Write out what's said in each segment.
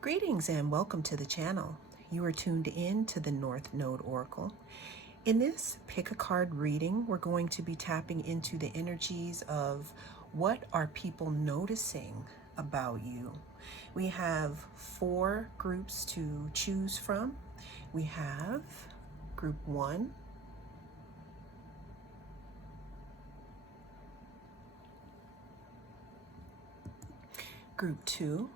Greetings and welcome to the channel. You are tuned in to the North Node Oracle. In this pick a card reading, we're going to be tapping into the energies of what are people noticing about you. We have 4 groups to choose from. We have group 1, group 2,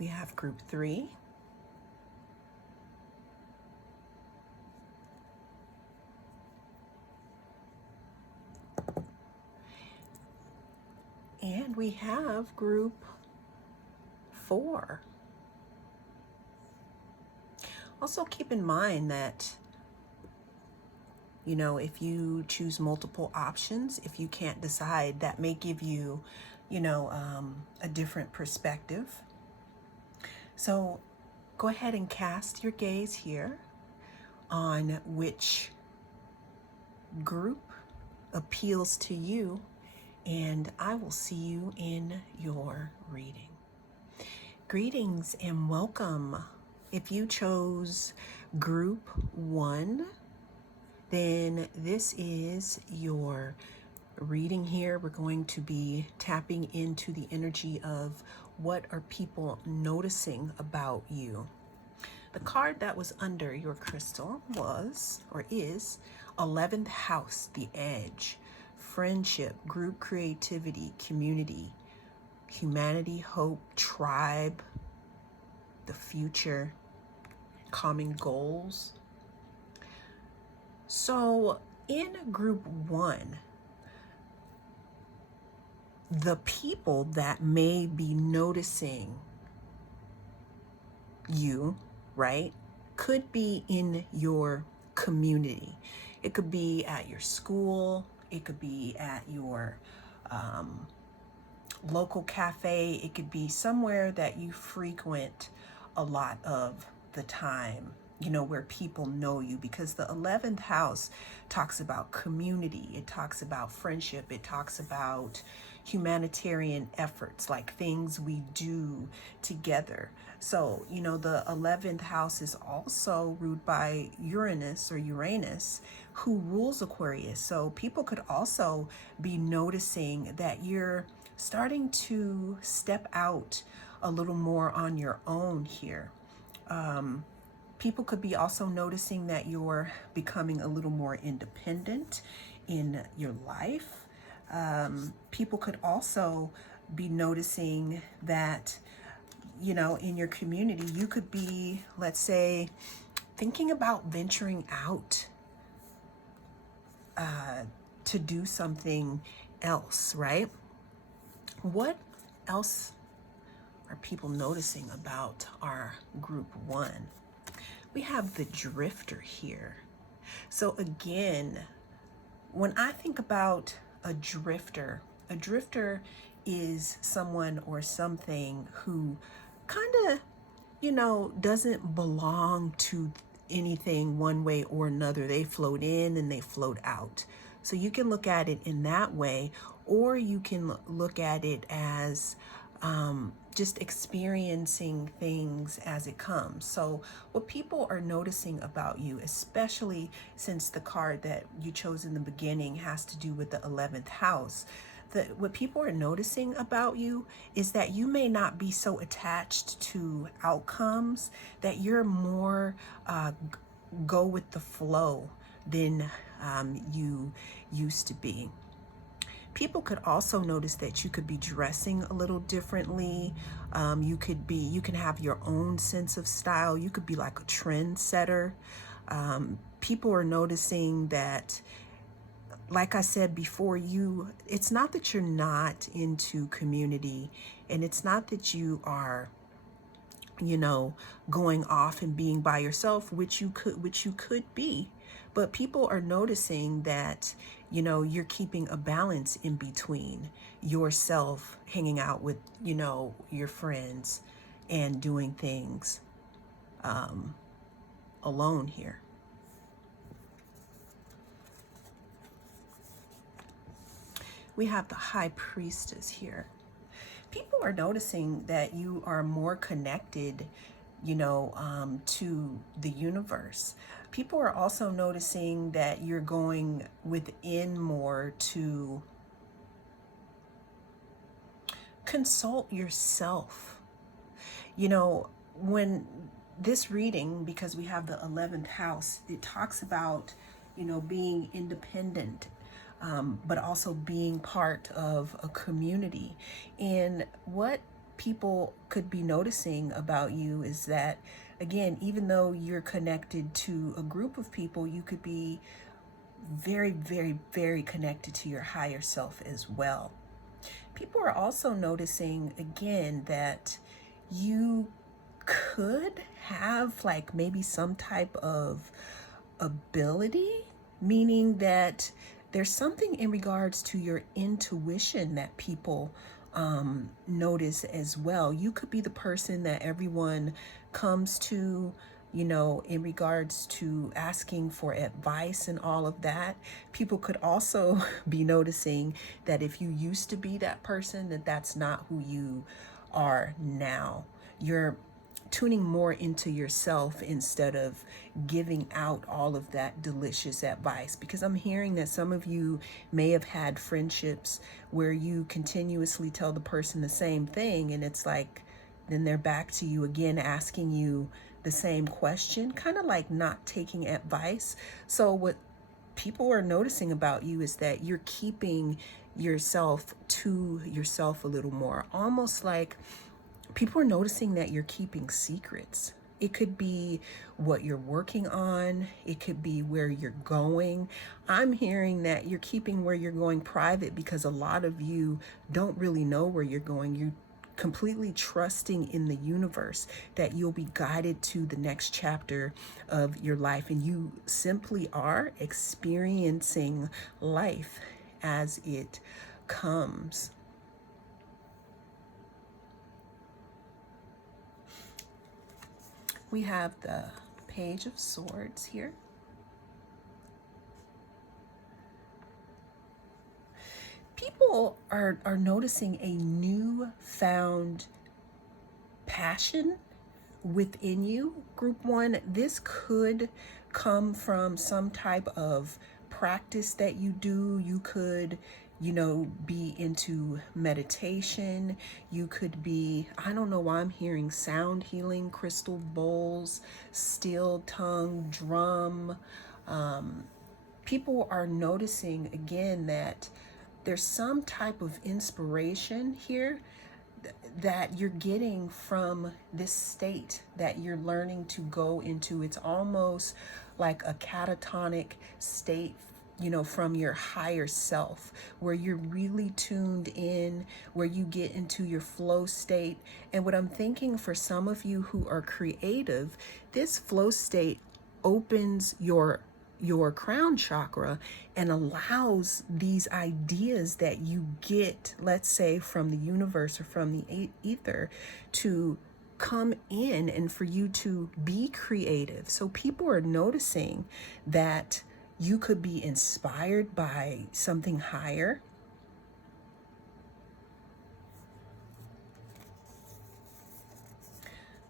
we have group 3, and we have group 4. Also keep in mind that, if you choose multiple options, if you can't decide, that may give you, a different perspective. So go ahead and cast your gaze here on which group appeals to you, and I will see you in your reading. Greetings and welcome. If you chose group 1, then this is your reading here. We're going to be tapping into the energy of what are people noticing about you. The card that was under your crystal was, or is, 11th house, the edge, friendship, group creativity, community, humanity, hope, tribe, the future, common goals. So in group 1, the people that may be noticing you, right, could be in your community. It could be at your school. It could be at your local cafe. It could be somewhere that you frequent a lot of the time, where people know you, because the 11th house talks about community. It talks about friendship. It talks about humanitarian efforts, like things we do together. So, the 11th house is also ruled by Uranus, who rules Aquarius. So people could also be noticing that you're starting to step out a little more on your own here. People could be also noticing that you're becoming a little more independent in your life. People could also be noticing that, in your community, you could be, let's say, thinking about venturing out to do something else, right? What else are people noticing about our group 1? We have the drifter here. So again, when I think about a drifter is someone or something who kind of, doesn't belong to anything one way or another. They float in and they float out. So you can look at it in that way, or you can look at it as just experiencing things as it comes. So what people are noticing about you, especially since the card that you chose in the beginning has to do with the 11th house, what people are noticing about you is that you may not be so attached to outcomes, that you're more go with the flow than you used to be. People could also notice that you could be dressing a little differently. You can have your own sense of style. You could be like a trendsetter. People are noticing that, like I said before, it's not that you're not into community, and it's not that you are, going off and being by yourself, which you could be. But people are noticing that, you're keeping a balance in between yourself, hanging out with, your friends, and doing things alone here. We have the High Priestess here. People are noticing that you are more connected, to the universe. People are also noticing that you're going within more to consult yourself. When this reading, because we have the 11th house, it talks about, being independent, but also being part of a community. And what people could be noticing about you is that, again, even though you're connected to a group of people, you could be very, very, very connected to your higher self as well. People are also noticing, again, that you could have like maybe some type of ability, meaning that there's something in regards to your intuition that people notice as well. You could be the person that everyone comes to, in regards to asking for advice and all of that. People could also be noticing that if you used to be that person, that that's not who you are now. You're tuning more into yourself instead of giving out all of that delicious advice, because I'm hearing that some of you may have had friendships where you continuously tell the person the same thing, and it's like then they're back to you again asking you the same question, kind of like not taking advice. So what people are noticing about you is that you're keeping yourself to yourself a little more, almost like people are noticing that you're keeping secrets. It could be what you're working on. It could be where you're going. I'm hearing that you're keeping where you're going private because a lot of you don't really know where you're going. You're completely trusting in the universe that you'll be guided to the next chapter of your life. And you simply are experiencing life as it comes. We have the Page of Swords here. People are noticing a newfound passion within you, Group 1. This could come from some type of practice that you do. You could be into meditation. You could be, I don't know why I'm hearing sound healing, crystal bowls, steel tongue, drum. People are noticing again that there's some type of inspiration here that you're getting from this state that you're learning to go into. It's almost like a catatonic state, from your higher self, where you're really tuned in, where you get into your flow state. And what I'm thinking for some of you who are creative, this flow state opens your crown chakra and allows these ideas that you get, let's say from the universe or from the ether, to come in and for you to be creative. So people are noticing that you could be inspired by something higher.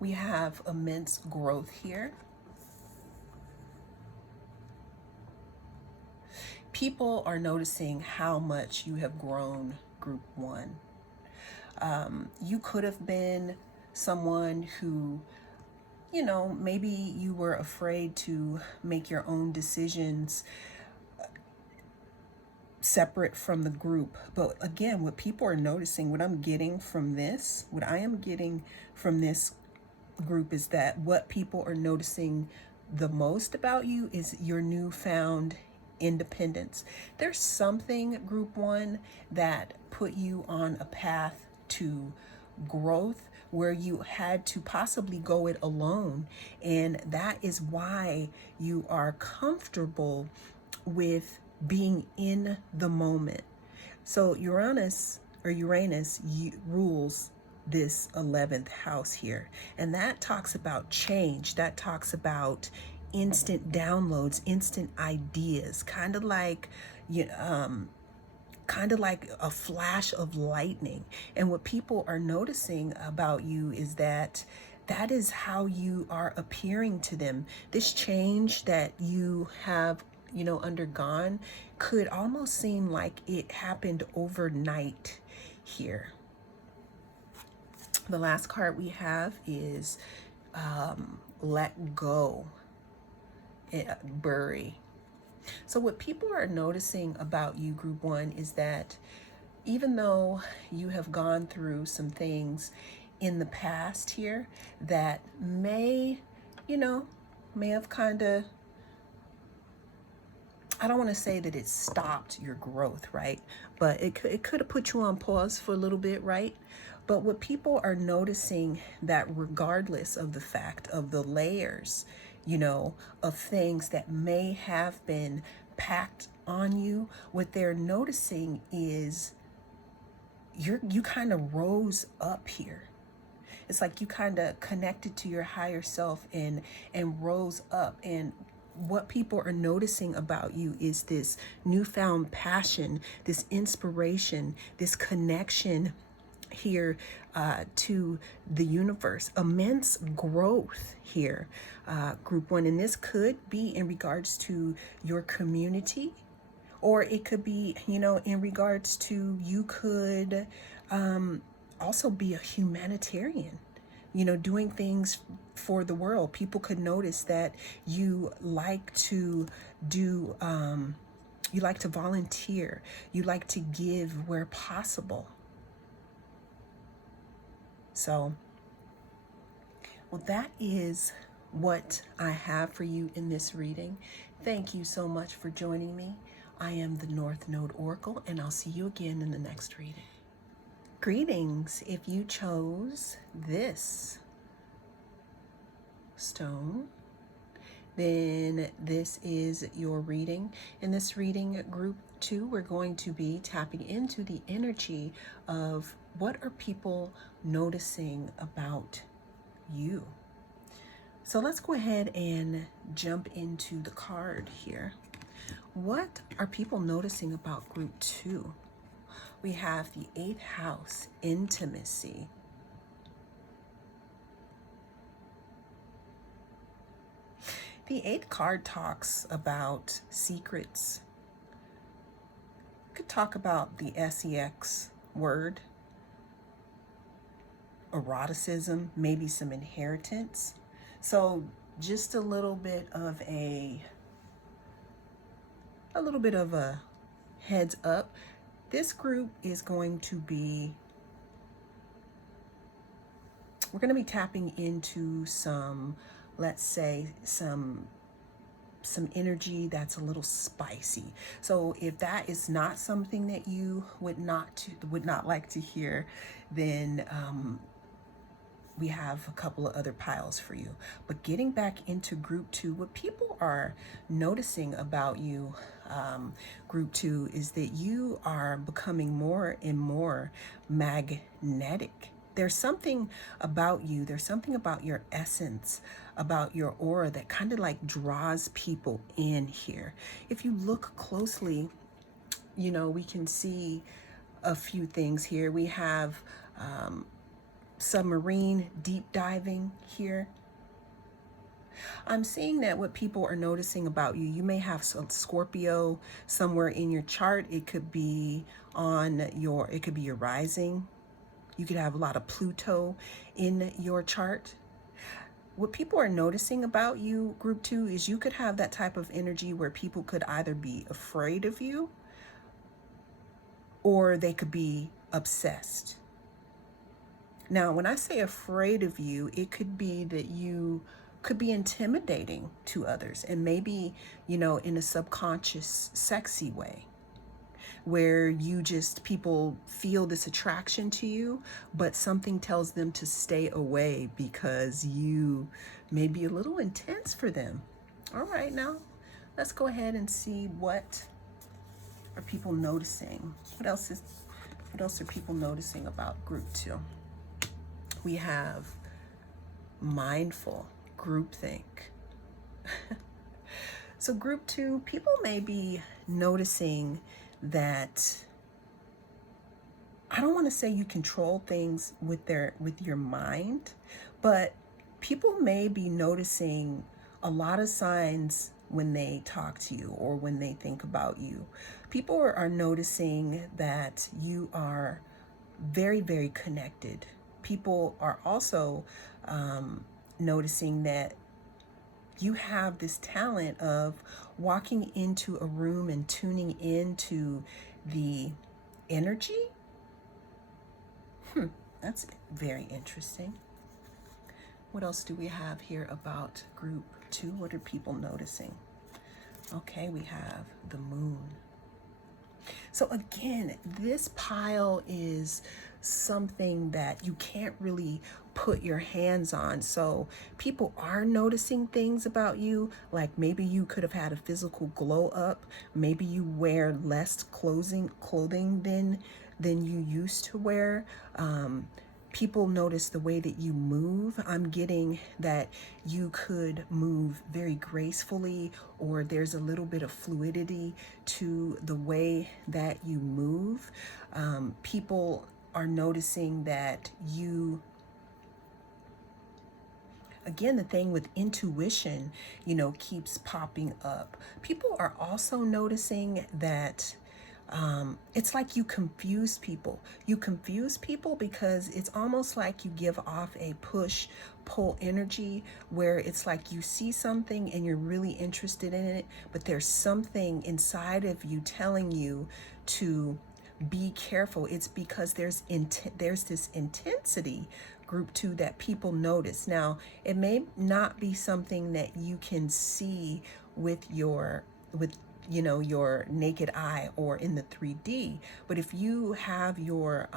We have immense growth here. People are noticing how much you have grown, Group 1. You could have been someone who, maybe you were afraid to make your own decisions separate from the group. But again, what people are noticing, what I am getting from this group is that what people are noticing the most about you is your newfound independence. There's something, Group 1, that put you on a path to growth where you had to possibly go it alone. And that is why you are comfortable with being in the moment. So Uranus rules this 11th house here. And that talks about change. That talks about instant downloads, instant ideas, kind of like kind of like a flash of lightning. And what people are noticing about you is that that is how you are appearing to them. This change that you have, undergone could almost seem like it happened overnight here. The last card we have is let go, bury. So what people are noticing about you, group one, is that even though you have gone through some things in the past here that may have kind of, I don't want to say that it stopped your growth, right? But it could have put you on pause for a little bit, right? But what people are noticing, that regardless of the fact of the layers, of things that may have been packed on you, what they're noticing is you kind of rose up here. It's like you kind of connected to your higher self and rose up. And what people are noticing about you is this newfound passion, this inspiration, this connection here to the universe, immense growth here, group one. And this could be in regards to your community, or it could be, in regards to, you could also be a humanitarian, doing things for the world. People could notice that you like to do, you like to volunteer, you like to give where possible. So, well, that is what I have for you in this reading. Thank you so much for joining me. I am the North Node Oracle, and I'll see you again in the next reading. Greetings. If you chose this stone, then this is your reading. In this reading, group two, we're going to be tapping into the energy of what are people noticing about you. So let's go ahead and jump into the card here. What are people noticing about group two? We have the 8th house, intimacy. The 8th card talks about secrets. Could talk about the sex word, eroticism, maybe some inheritance. So just a little bit of a heads up. This group is going to be, we're going to be tapping into some, let's say, some energy that's a little spicy. So if that is not something that you would not like to hear, then we have a couple of other piles for you. But getting back into group two, what people are noticing about you, group two, is that you are becoming more and more magnetic. There's something about you, there's something about your essence, about your aura that kind of like draws people in here. If you look closely, we can see a few things here. We have submarine deep diving here. I'm seeing that what people are noticing about you, you may have some Scorpio somewhere in your chart. It could be your rising. You could have a lot of Pluto in your chart. What people are noticing about you, group two, is you could have that type of energy where people could either be afraid of you or they could be obsessed. Now, when I say afraid of you, it could be that you could be intimidating to others, and maybe, in a subconscious, sexy way, where people feel this attraction to you, but something tells them to stay away because you may be a little intense for them. All right, now let's go ahead and see what are people noticing. What else are people noticing about group two? We have mindful, groupthink. So group 2, people may be noticing that, I don't want to say you control things with your mind, but people may be noticing a lot of signs when they talk to you or when they think about you. People are noticing that you are very, very connected. People are also noticing that you have this talent of walking into a room and tuning into the energy. That's very interesting. What else do we have here about group 2? What are people noticing? Okay, we have the moon. So again, this pile is something that you can't really put your hands on. So people are noticing things about you, like maybe you could have had a physical glow up. Maybe you wear less clothing than you used to wear. People notice the way that you move. I'm getting that you could move very gracefully, or there's a little bit of fluidity to the way that you move. People are noticing that you, again, the thing with intuition, keeps popping up. People are also noticing that it's like you confuse people. You confuse people because it's almost like you give off a push pull energy where it's like you see something and you're really interested in it, but there's something inside of you telling you to be careful. It's because there's this intensity, group 2, that people notice. Now, it may not be something that you can see with your naked eye or in the 3D, but if you have your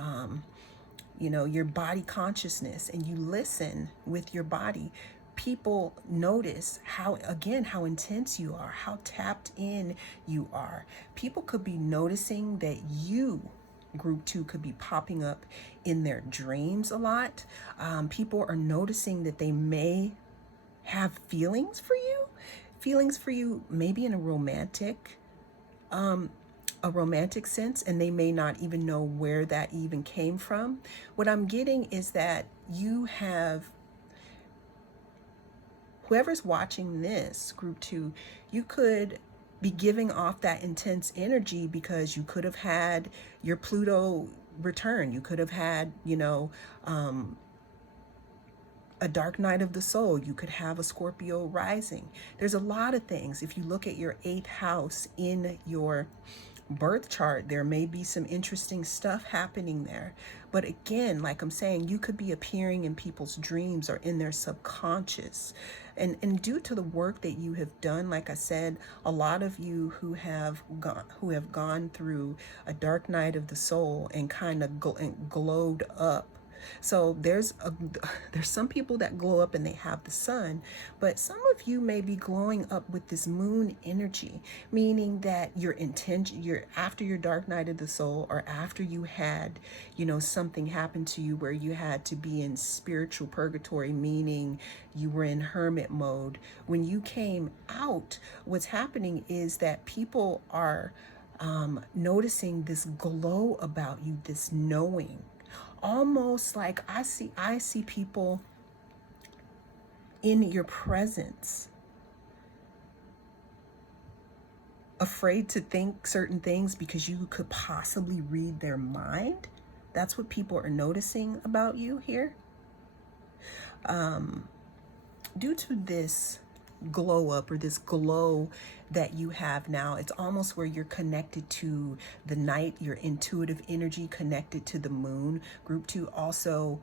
your body consciousness and you listen with your body, people notice how intense you are, how tapped in you are. People could be noticing that you, group 2, could be popping up in their dreams a lot. People are noticing that they may have feelings for you, maybe in a romantic sense, and they may not even know where that even came from. What I'm getting is that you have, whoever's watching this, group 2, you could be giving off that intense energy because you could have had your Pluto return. You could have had, a dark night of the soul. You could have a Scorpio rising. There's a lot of things. If you look at your 8th house in your birth chart, there may be some interesting stuff happening there. But again, like I'm saying, you could be appearing in people's dreams or in their subconscious. And due to the work that you have done, like I said, a lot of you who have gone through a dark night of the soul and kind of glowed up. So there's some people that glow up and they have the sun, but some of you may be glowing up with this moon energy, meaning that your intention, after your dark night of the soul, or after you had, something happen to you where you had to be in spiritual purgatory, meaning you were in hermit mode. When you came out, what's happening is that people are noticing this glow about you, this knowing. Almost like I see people in your presence, afraid to think certain things because you could possibly read their mind. That's what people are noticing about you here. Due to this glow up, or this glow that you have now, it's almost where you're connected to the night, your intuitive energy connected to the moon. Group 2 also,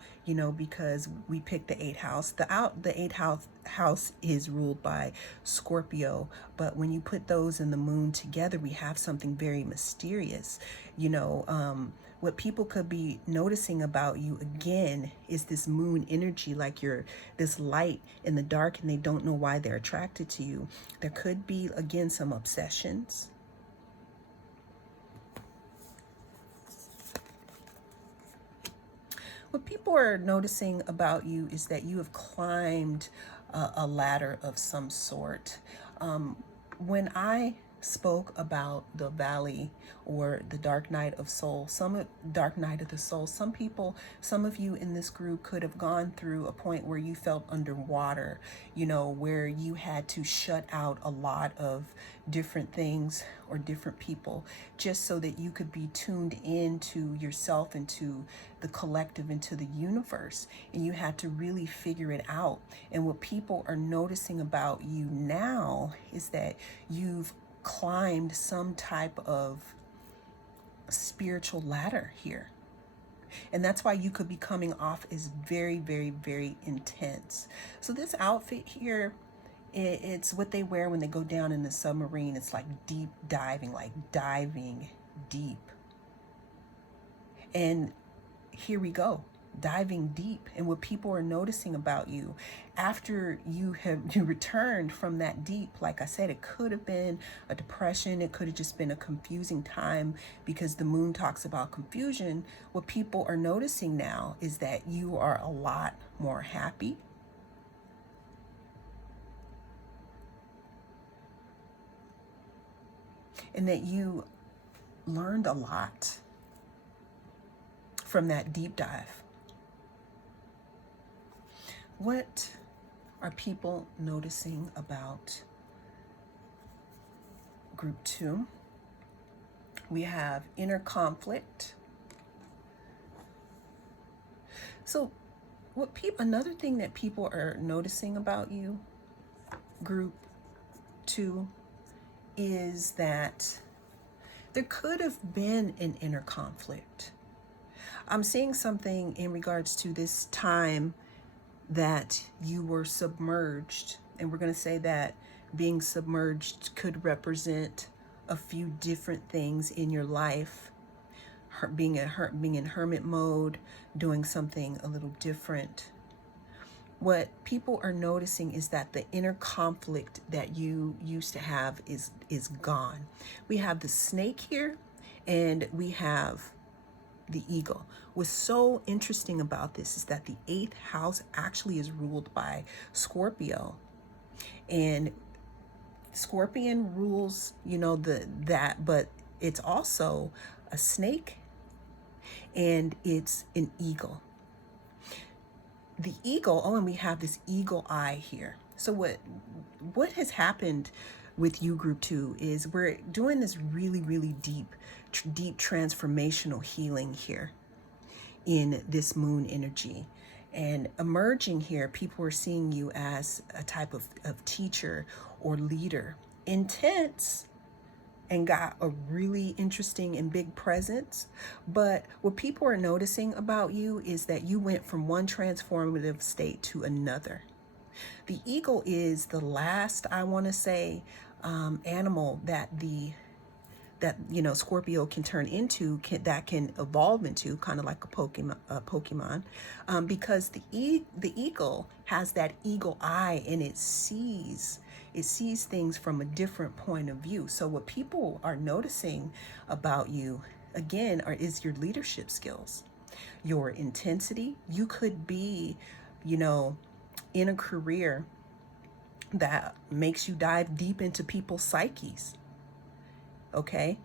because we picked the 8th house, the 8th house is ruled by Scorpio, but when you put those and the moon together, we have something very mysterious. What people could be noticing about you, again, is this moon energy, like you're this light in the dark and they don't know why they're attracted to you. There could be, again, some obsessions. What people are noticing about you is that you have climbed a ladder of some sort. When I spoke about the valley or the dark night of soul, dark night of the soul, some of you in this group could have gone through a point where you felt underwater, where you had to shut out a lot of different things or different people just so that you could be tuned into yourself, into the collective, into the universe, and you had to really figure it out. And what people are noticing about you now is that you've climbed some type of spiritual ladder here. And that's why you could be coming off as very, very, very intense. So this outfit here, it's what they wear when they go down in the submarine. It's like deep diving, like diving deep. And here we go, diving deep. And what people are noticing about you after you returned from that deep, like I said, it could have been a depression, it could have just been a confusing time, because the moon talks about confusion. What people are noticing now is that you are a lot more happy, and that you learned a lot from that deep dive. What are people noticing about group 2? We have inner conflict. So another thing that people are noticing about you, group 2, is that there could have been an inner conflict. I'm seeing something in regards to this time that you were submerged. And we're going to say that being submerged could represent a few different things in your life. Being in hermit mode, doing something a little different. What people are noticing is that the inner conflict that you used to have is gone. We have the snake here, and we have the eagle. What's so interesting about this is that the 8th house actually is ruled by Scorpio, and Scorpion rules, but it's also a snake and it's an eagle. The eagle, and we have this eagle eye here. So what has happened with you, group 2, is we're doing this really, really deep transformational healing here in this moon energy. And emerging here, people are seeing you as a type of teacher or leader, intense, and got a really interesting and big presence. But what people are noticing about you is that you went from one transformative state to another. The eagle is the last, I want to say, animal that Scorpio can turn into, that can evolve into, kind of like a Pokemon, because the eagle has that eagle eye, and it sees things from a different point of view. So what people are noticing about you, again, is your leadership skills, your intensity. You could be, in a career that makes you dive deep into people's psyches. Okay,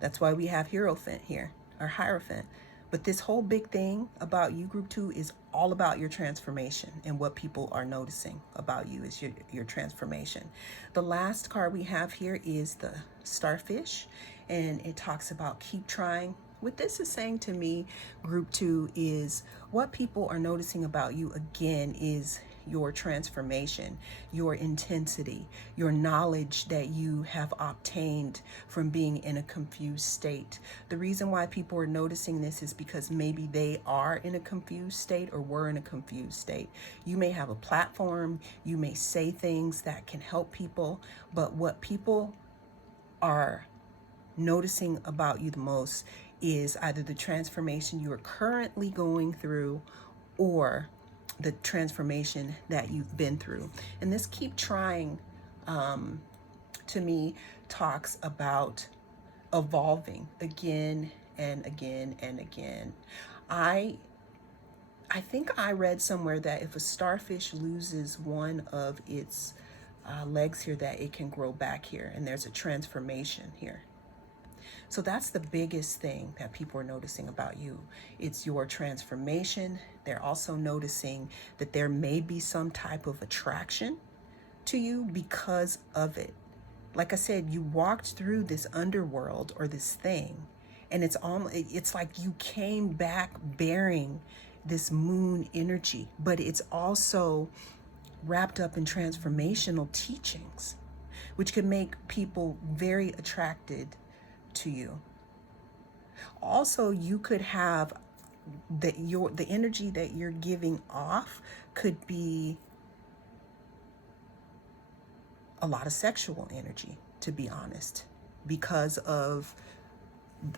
that's why we have Hierophant here, or Hierophant. But this whole big thing about you, group 2, is all about your transformation, and what people are noticing about you is your transformation. The last card we have here is the Starfish, and it talks about keep trying. What this is saying to me, group 2, is what people are noticing about you, again, is your transformation, your intensity, your knowledge that you have obtained from being in a confused state. The reason why people are noticing this is because maybe they are in a confused state or were in a confused state. You may have a platform, you may say things that can help people, but what people are noticing about you the most is either the transformation you are currently going through or the transformation that you've been through. And this keep trying, to me, talks about evolving again and again and again. I think I read somewhere that if a starfish loses one of its legs here, that it can grow back here, and there's a transformation here. So that's the biggest thing that people are noticing about you. It's your transformation. They're also noticing that there may be some type of attraction to you because of it. Like I said, you walked through this underworld or this thing, and it's like you came back bearing this moon energy, but it's also wrapped up in transformational teachings, which could make people very attracted to you. Also, you could have the energy that you're giving off could be a lot of sexual energy, to be honest, because of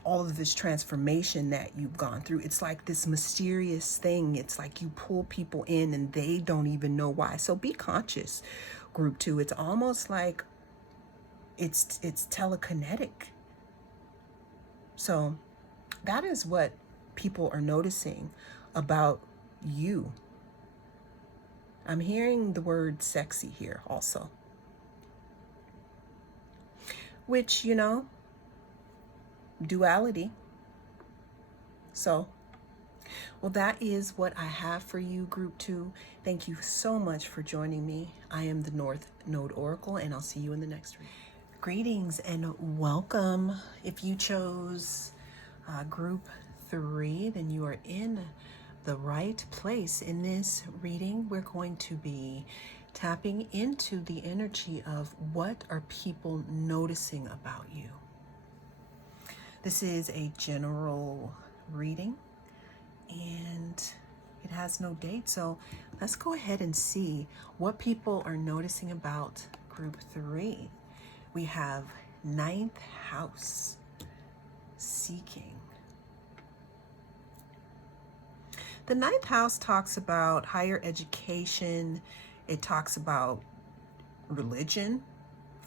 all of this transformation that you've gone through. It's like this mysterious thing. It's like you pull people in and they don't even know why. So be conscious, group 2. It's almost like it's telekinetic. So that is what people are noticing about you. I'm hearing the word sexy here also, which, you know, duality. So, well, that is what I have for you, group 2. Thank you so much for joining me. I am the North Node Oracle, and I'll see you in the next reading. Greetings and welcome. If you chose group 3, then you are in the right place. In this reading, we're going to be tapping into the energy of what are people noticing about you. This is a general reading and it has no date. So let's go ahead and see what people are noticing about group 3. We have 9th house, seeking. The 9th house talks about higher education. It talks about religion,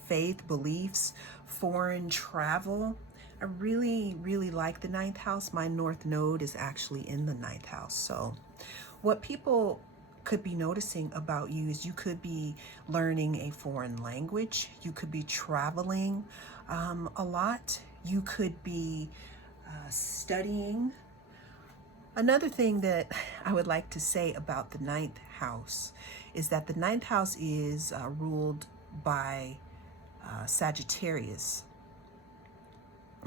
faith, beliefs, foreign travel. I really, really like the 9th house. My North Node is actually in the 9th house. So what people could be noticing about you is you could be learning a foreign language. You could be traveling a lot. You could be studying. Another thing that I would like to say about the 9th house is that the 9th house is ruled by Sagittarius.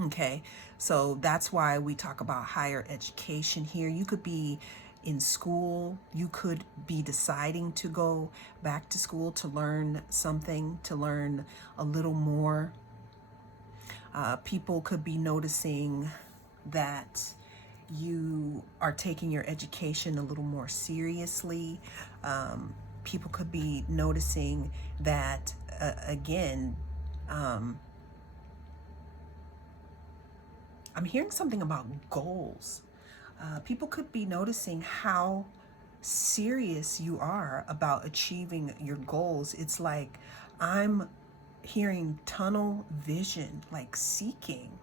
Okay, so that's why we talk about higher education here. You could be in school. You could be deciding to go back to school to learn something, to learn a little more. People could be noticing that you are taking your education a little more seriously. People could be noticing that, again, I'm hearing something about goals. People could be noticing how serious you are about achieving your goals. It's like I'm hearing tunnel vision, like seeking.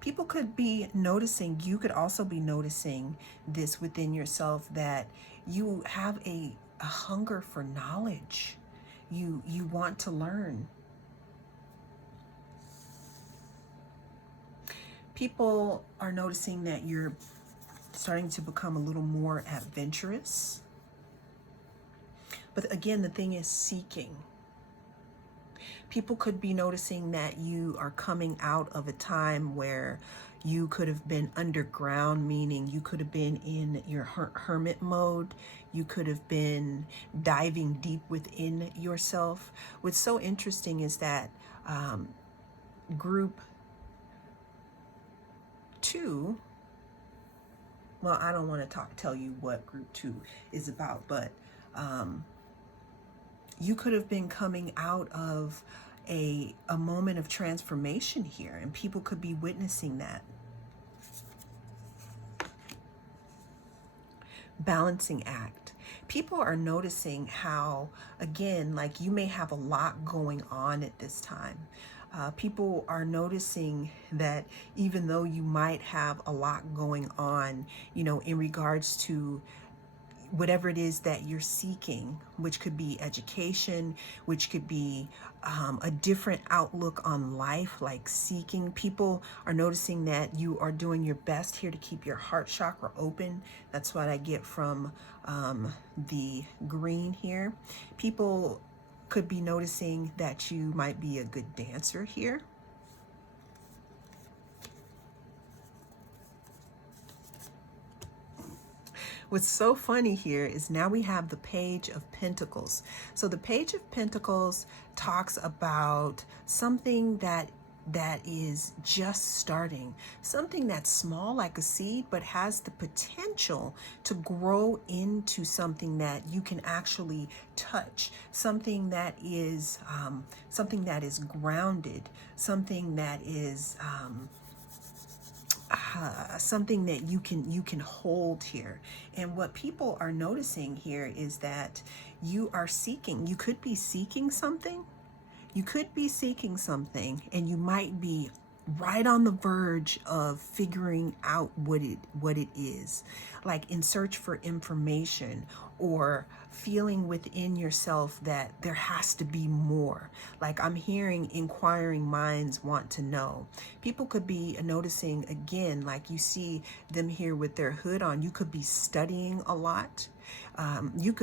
People could be noticing, you could also be noticing this within yourself, that you have a hunger for knowledge. You want to learn. People are noticing that you're starting to become a little more adventurous. But again, the thing is seeking. People could be noticing that you are coming out of a time where you could have been underground, meaning you could have been in your hermit mode. You could have been diving deep within yourself. What's so interesting is that group 2, well, I don't want to tell you what group 2 is about, but you could have been coming out of a moment of transformation here, and people could be witnessing that. Balancing act. People are noticing how, again, like you may have a lot going on at this time. People are noticing that even though you might have a lot going on, you know, in regards to whatever it is that you're seeking, which could be education, which could be a different outlook on life, like seeking. People are noticing that you are doing your best here to keep your heart chakra open. That's what I get from the green here. People could be noticing that you might be a good dancer here. What's so funny here is now we have the Page of Pentacles. So the Page of Pentacles talks about something that is just starting, something that's small like a seed, but has the potential to grow into something that you can actually touch, something that is grounded, something that is something that you can hold here. And what people are noticing here is that you are seeking. You could be seeking something. You could be seeking something, and you might be right on the verge of figuring out what it is, like in search for information, or feeling within yourself that there has to be more. Like I'm hearing inquiring minds want to know. People could be noticing again, like you see them here with their hood on. You could be studying a lot.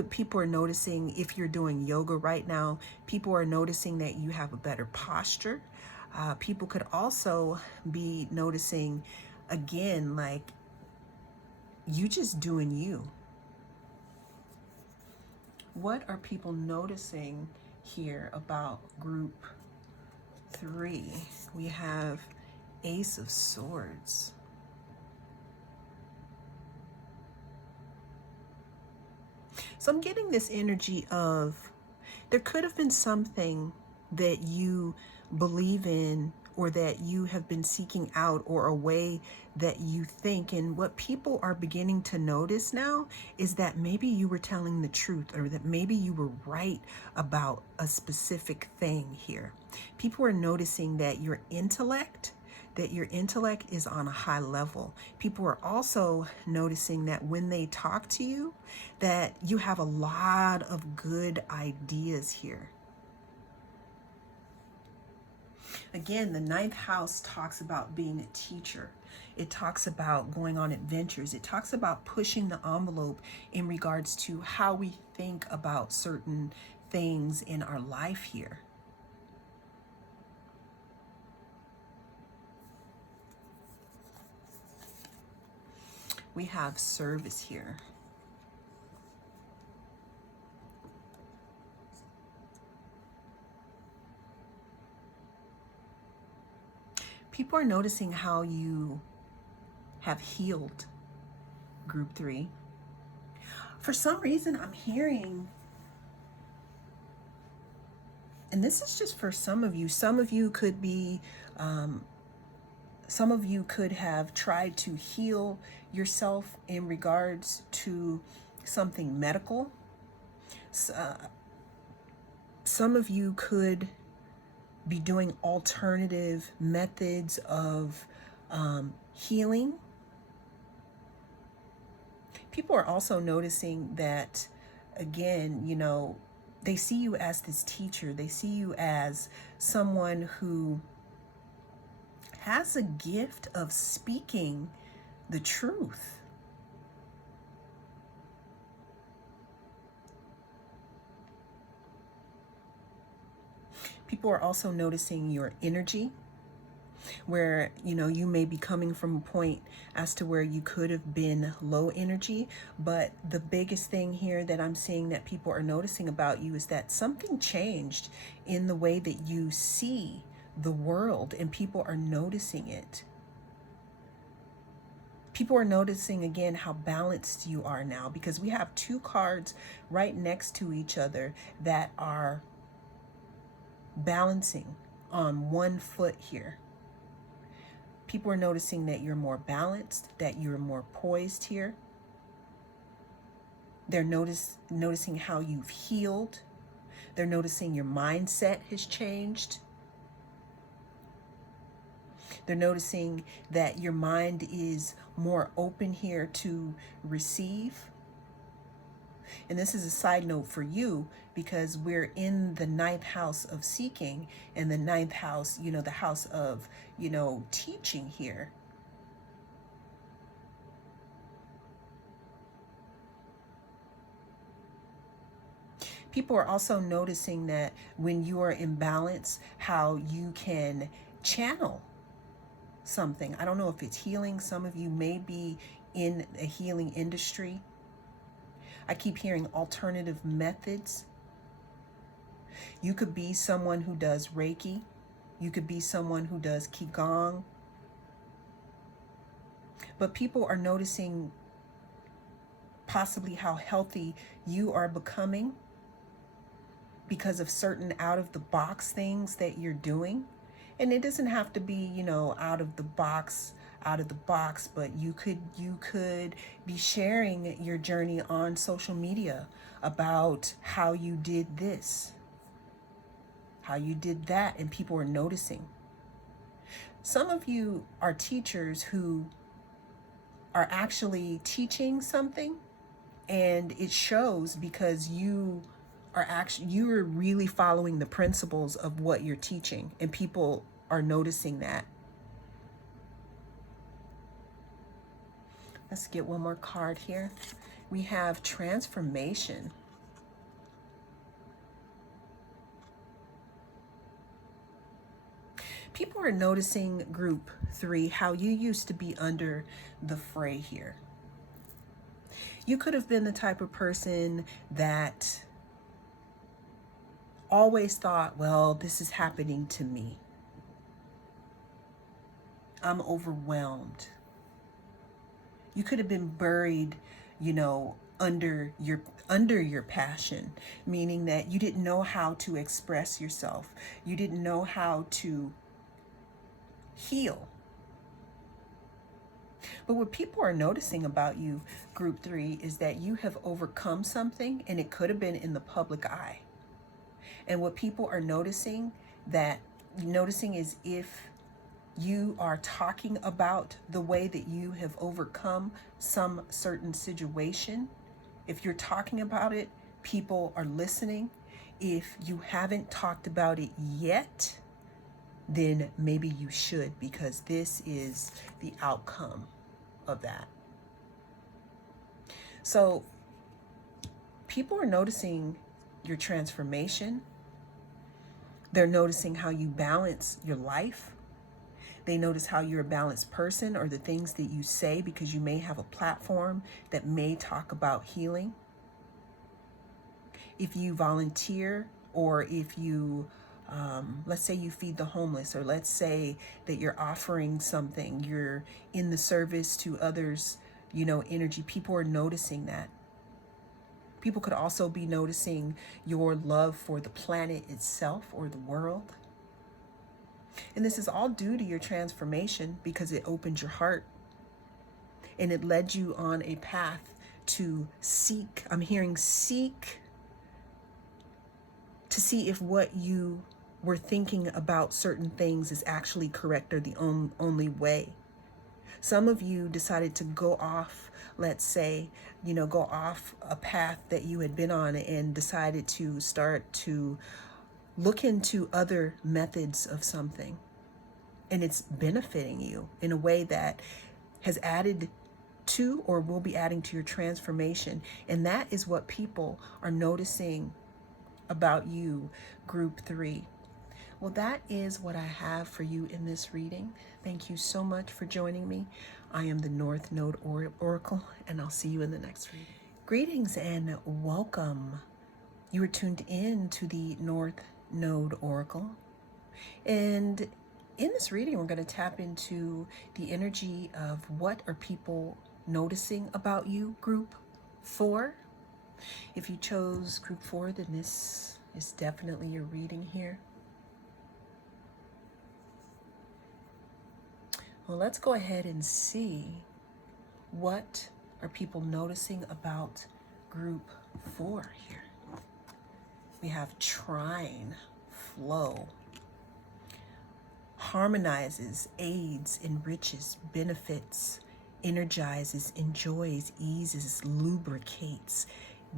People are noticing, if you're doing yoga right now, people are noticing that you have a better posture. People could also be noticing, again, like you just doing you. What are people noticing here about group 3? We have Ace of Swords. So I'm getting this energy of there could have been something that you believe in, or that you have been seeking out, or a way that you think. And what people are beginning to notice now is that maybe you were telling the truth, or that maybe you were right about a specific thing here. People are noticing that your intellect is on a high level. People are also noticing that when they talk to you, that you have a lot of good ideas here. Again, the 9th house talks about being a teacher. It talks about going on adventures. It talks about pushing the envelope in regards to how we think about certain things in our life here. We have service here. People are noticing how you have healed, group 3. For some reason, I'm hearing, and this is just for some of you could be, some of you could have tried to heal yourself in regards to something medical. Some of you could be doing alternative methods of healing. People are also noticing that, again, you know, they see you as this teacher. They see you as someone who has a gift of speaking the truth. People are also noticing your energy, where, you know, you may be coming from a point as to where you could have been low energy. But the biggest thing here that I'm seeing that people are noticing about you is that something changed in the way that you see the world, and people are noticing it. People are noticing again how balanced you are now, because we have 2 cards right next to each other that are balancing on one foot here. People are noticing that you're more balanced, that you're more poised here. They're noticing how you've healed. They're noticing your mindset has changed. They're noticing that your mind is more open here to receive. And this is a side note for you because we're in the ninth house of seeking, and the ninth house, the house of, teaching here. People are also noticing that when you are in balance, how you can channel something. I don't know if it's healing. Some of you may be in a healing industry. I keep hearing alternative methods. You could be someone who does Reiki. You could be someone who does Qigong. But people are noticing possibly how healthy you are becoming because of certain out-of-the-box things that you're doing. And it doesn't have to be, out of the box, but you could be sharing your journey on social media about how you did this, how you did that, and people are noticing. Some of you are teachers who are actually teaching something, and it shows because you're really following the principles of what you're teaching, and people are noticing that. Let's get one more card here. We have transformation. People are noticing, group 3, how you used to be under the fray here. You could have been the type of person that always thought, well, this is happening to me. I'm overwhelmed. You could have been buried, under your passion, meaning that you didn't know how to express yourself. You didn't know how to heal. But what people are noticing about you, group 3, is that you have overcome something, and it could have been in the public eye. And what people are noticing is if you are talking about the way that you have overcome some certain situation, if you're talking about it, people are listening. If you haven't talked about it yet, then maybe you should, because this is the outcome of that. So people are noticing your transformation. They're noticing how you balance your life. They notice how you're a balanced person, or the things that you say, because you may have a platform that may talk about healing. If you volunteer, or if you, let's say you feed the homeless, or let's say that you're offering something, you're in the service to others, energy, people are noticing that. People could also be noticing your love for the planet itself or the world. And this is all due to your transformation, because it opened your heart and it led you on a path to seek. I'm hearing seek, to see if what you were thinking about certain things is actually correct, or the only way. Some of you decided to go off, let's say, go off a path that you had been on, and decided to start to look into other methods of something. And it's benefiting you in a way that has added to, or will be adding to, your transformation. And that is what people are noticing about you, group 3. Well, that is what I have for you in this reading. Thank you so much for joining me. I am the North Node Oracle, and I'll see you in the next reading. Greetings and welcome. You are tuned in to the North Node Oracle. And in this reading, we're going to tap into the energy of what are people noticing about you, group 4. If you chose group 4, then this is definitely your reading here. Well, let's go ahead and see what are people noticing about group 4 here. We have trine, flow, harmonizes, aids, enriches, benefits, energizes, enjoys, eases, lubricates,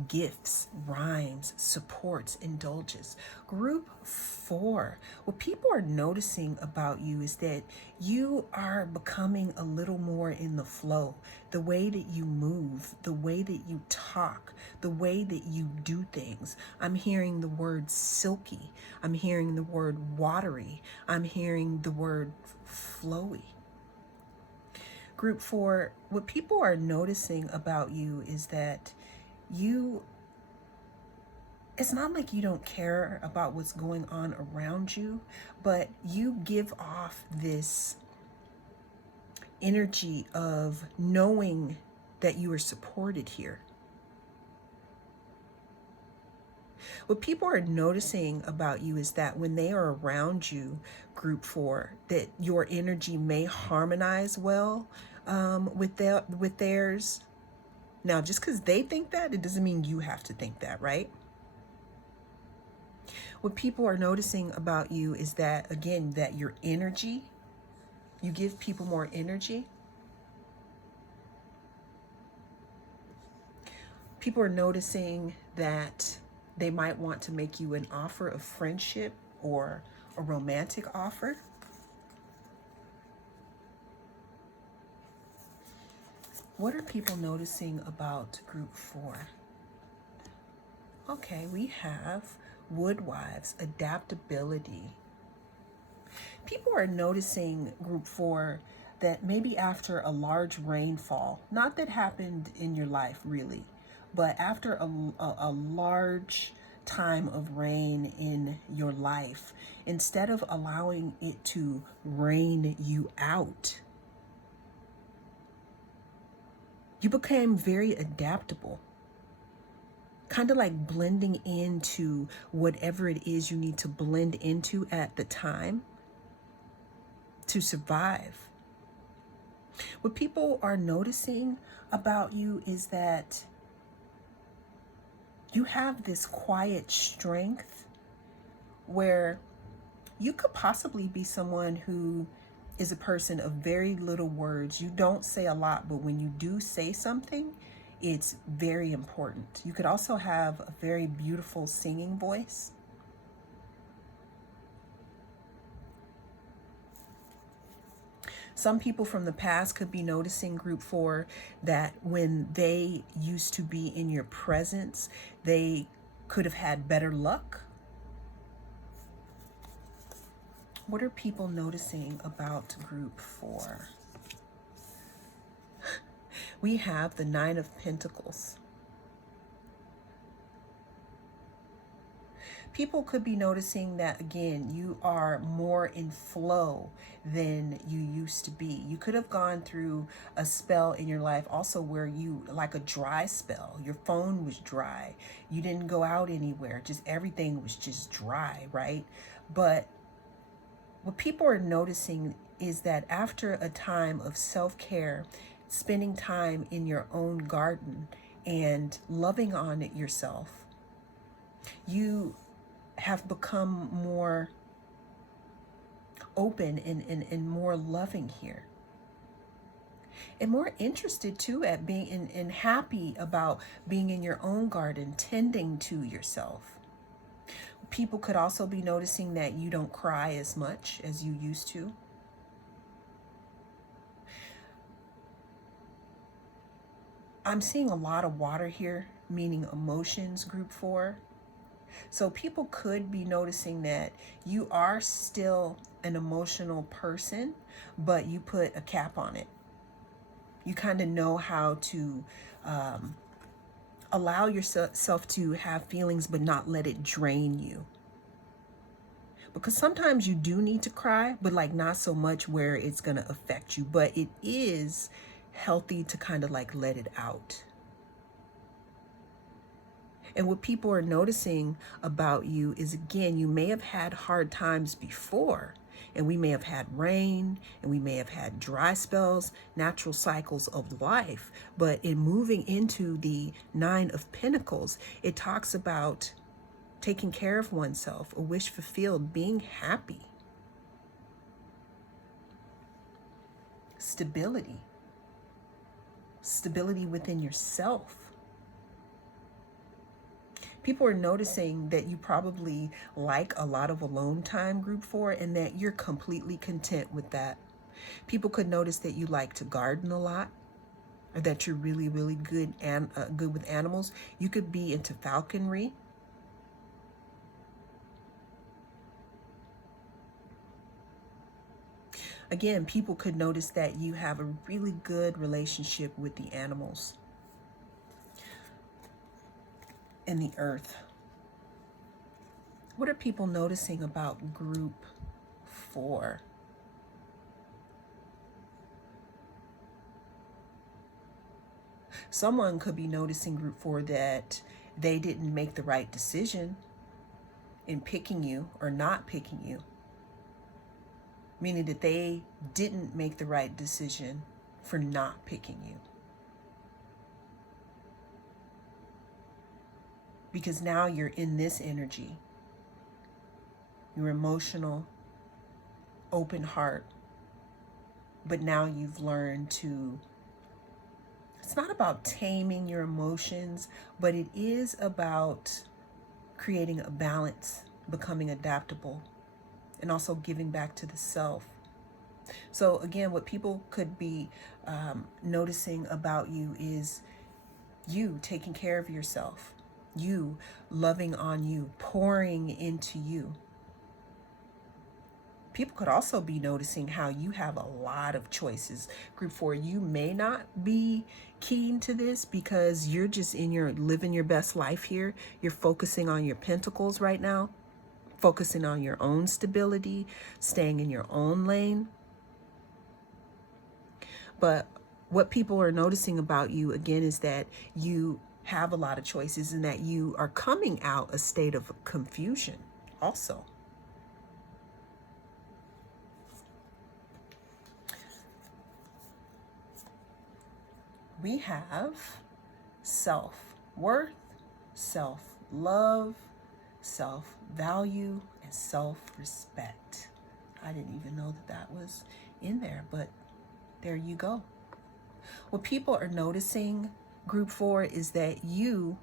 gifts, rhymes, supports, indulges. Group 4, what people are noticing about you is that you are becoming a little more in the flow. The way that you move, the way that you talk, the way that you do things. I'm hearing the word silky. I'm hearing the word watery. I'm hearing the word flowy. Group 4, what people are noticing about you is that it's not like you don't care about what's going on around you, but you give off this energy of knowing that you are supported here. What people are noticing about you is that when they are around you, group 4, that your energy may harmonize well with theirs. Now, just because they think that, it doesn't mean you have to think that, right? What people are noticing about you is that, again, that your energy, you give people more energy. People are noticing that they might want to make you an offer of friendship or a romantic offer. What are people noticing about group 4? Okay, we have woodwives, adaptability. People are noticing group 4 that maybe after a large rainfall, not that happened in your life really, but after a large time of rain in your life, instead of allowing it to rain you out, you became very adaptable, kind of like blending into whatever it is you need to blend into at the time to survive. What people are noticing about you is that you have this quiet strength where you could possibly be someone who is a person of very little words. You don't say a lot, but when you do say something, it's very important. You could also have a very beautiful singing voice. Some people from the past could be noticing group 4 that when they used to be in your presence, they could have had better luck. What are people noticing about group 4? We have the 9 of Pentacles. People could be noticing that, again, you are more in flow than you used to be. You could have gone through a spell in your life also where you, like a dry spell, your phone was dry. You didn't go out anywhere. Just everything was just dry, right? But what people are noticing is that after a time of self-care, spending time in your own garden and loving on it yourself, you have become more open and more loving here. And more interested too at being and happy about being in your own garden, tending to yourself. People could also be noticing that you don't cry as much as you used to. I'm seeing a lot of water here, meaning emotions, group 4. So people could be noticing that you are still an emotional person, but you put a cap on it. You kind of know how to allow yourself to have feelings, but not let it drain you. Because sometimes you do need to cry, but like not so much where it's going to affect you. But it is healthy to kind of like let it out. And what people are noticing about you is, again, you may have had hard times before, and we may have had rain, and we may have had dry spells, natural cycles of life. But in moving into the 9 of Pentacles, it talks about taking care of oneself, a wish fulfilled, being happy, stability within yourself. People are noticing that you probably like a lot of alone time, group 4, and that you're completely content with that. People could notice that you like to garden a lot, or that you're really, really good and good with animals. You could be into falconry. Again, people could notice that you have a really good relationship with the animals and the earth. What are people noticing about group 4? Someone could be noticing group 4 that they didn't make the right decision in picking you or not picking you. Meaning that they didn't make the right decision for not picking you. Because now you're in this energy. You're emotional, open heart. But now you've learned to, it's not about taming your emotions, but it is about creating a balance, becoming adaptable, and also giving back to the self. So again, what people could be noticing about you is you taking care of yourself, you loving on you, pouring into you. People could also be noticing how you have a lot of choices. Group 4, you may not be keen to this because you're just in your living your best life here. You're focusing on your pentacles right now, focusing on your own stability, staying in your own lane. But what people are noticing about you, again, is that you have a lot of choices and that you are coming out a state of confusion also. We have self-worth, self-love, self-value, and self-respect. I didn't even know that that was in there, but there you go. What people are noticing, group 4, is that you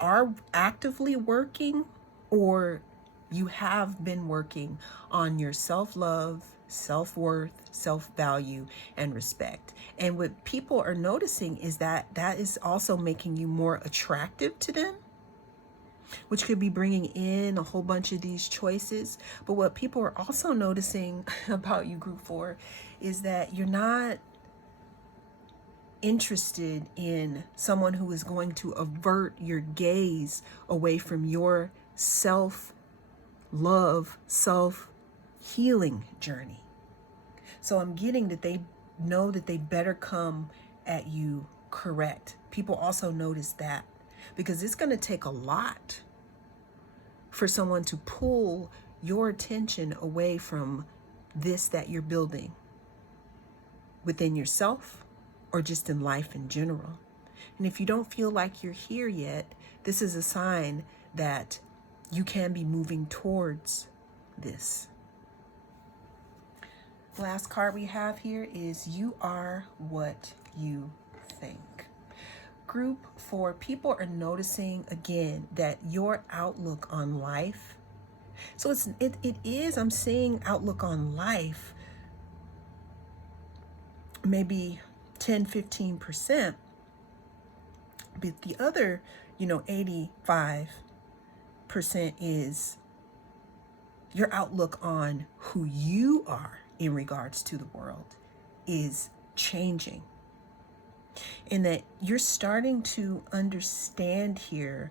are actively working, or you have been working on your self-love, self-worth, self-value, and respect. And what people are noticing is that that is also making you more attractive to them, which could be bringing in a whole bunch of these choices. But what people are also noticing about you, group 4, is that you're not interested in someone who is going to avert your gaze away from your self-love, self-healing journey. So I'm getting that they know that they better come at you correct. People also notice that, because it's going to take a lot for someone to pull your attention away from this that you're building within yourself or just in life in general. And if you don't feel like you're here yet, this is a sign that you can be moving towards this. The last card we have here is you are what you think. Group 4, people are noticing again that your outlook on life, so it is, I'm seeing outlook on life, maybe 10-15%, but the other 85% is your outlook on who you are in regards to the world is changing. And that you're starting to understand here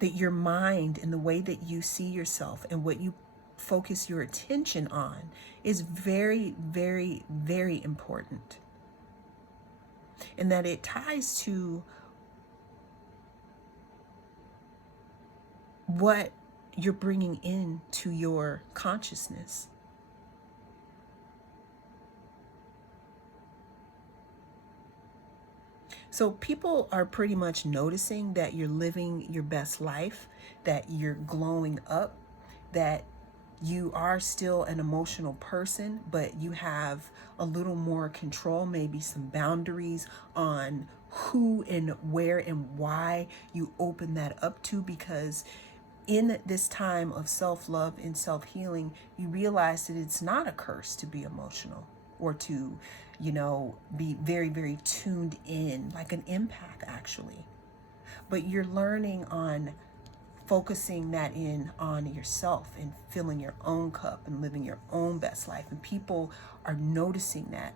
that your mind and the way that you see yourself and what you focus your attention on is very, very, very important. And that it ties to what you're bringing into your consciousness. So people are pretty much noticing that you're living your best life, that you're glowing up, that You are still an emotional person, but you have a little more control, maybe some boundaries on who and where and why you open that up to, because in this time of self-love and self-healing, you realize that it's not a curse to be emotional or to, be very, very tuned in, like an empath actually. But you're learning on focusing that in on yourself and filling your own cup and living your own best life. And people are noticing that.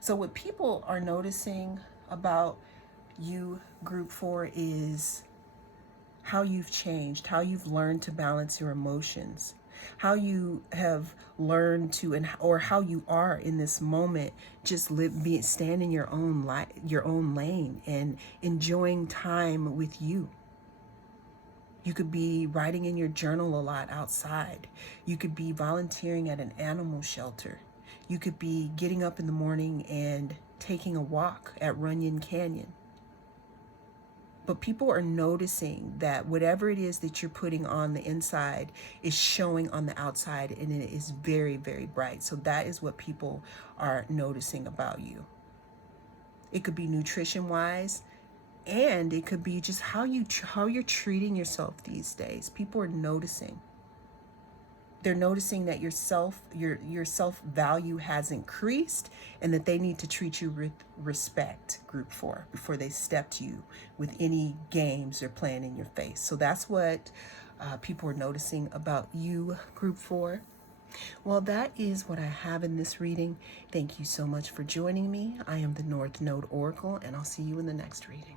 So what people are noticing about you, group 4, is how you've changed, how you've learned to balance your emotions, how you have learned to, or how you are in this moment, just stand in your own your own lane and enjoying time with you. You could be writing in your journal a lot outside. You could be volunteering at an animal shelter. You could be getting up in the morning and taking a walk at Runyon Canyon. But people are noticing that whatever it is that you're putting on the inside is showing on the outside, and it is very, very bright. So that is what people are noticing about you. It could be nutrition wise, and it could be just how you're treating yourself these days. People are noticing. They're noticing that your self value has increased, and that they need to treat you with respect, group 4, before they step to you with any games they're playing in your face. So that's what people are noticing about you, group 4. Well, that is what I have in this reading. Thank you so much for joining me. I am the North Node Oracle, and I'll see you in the next reading.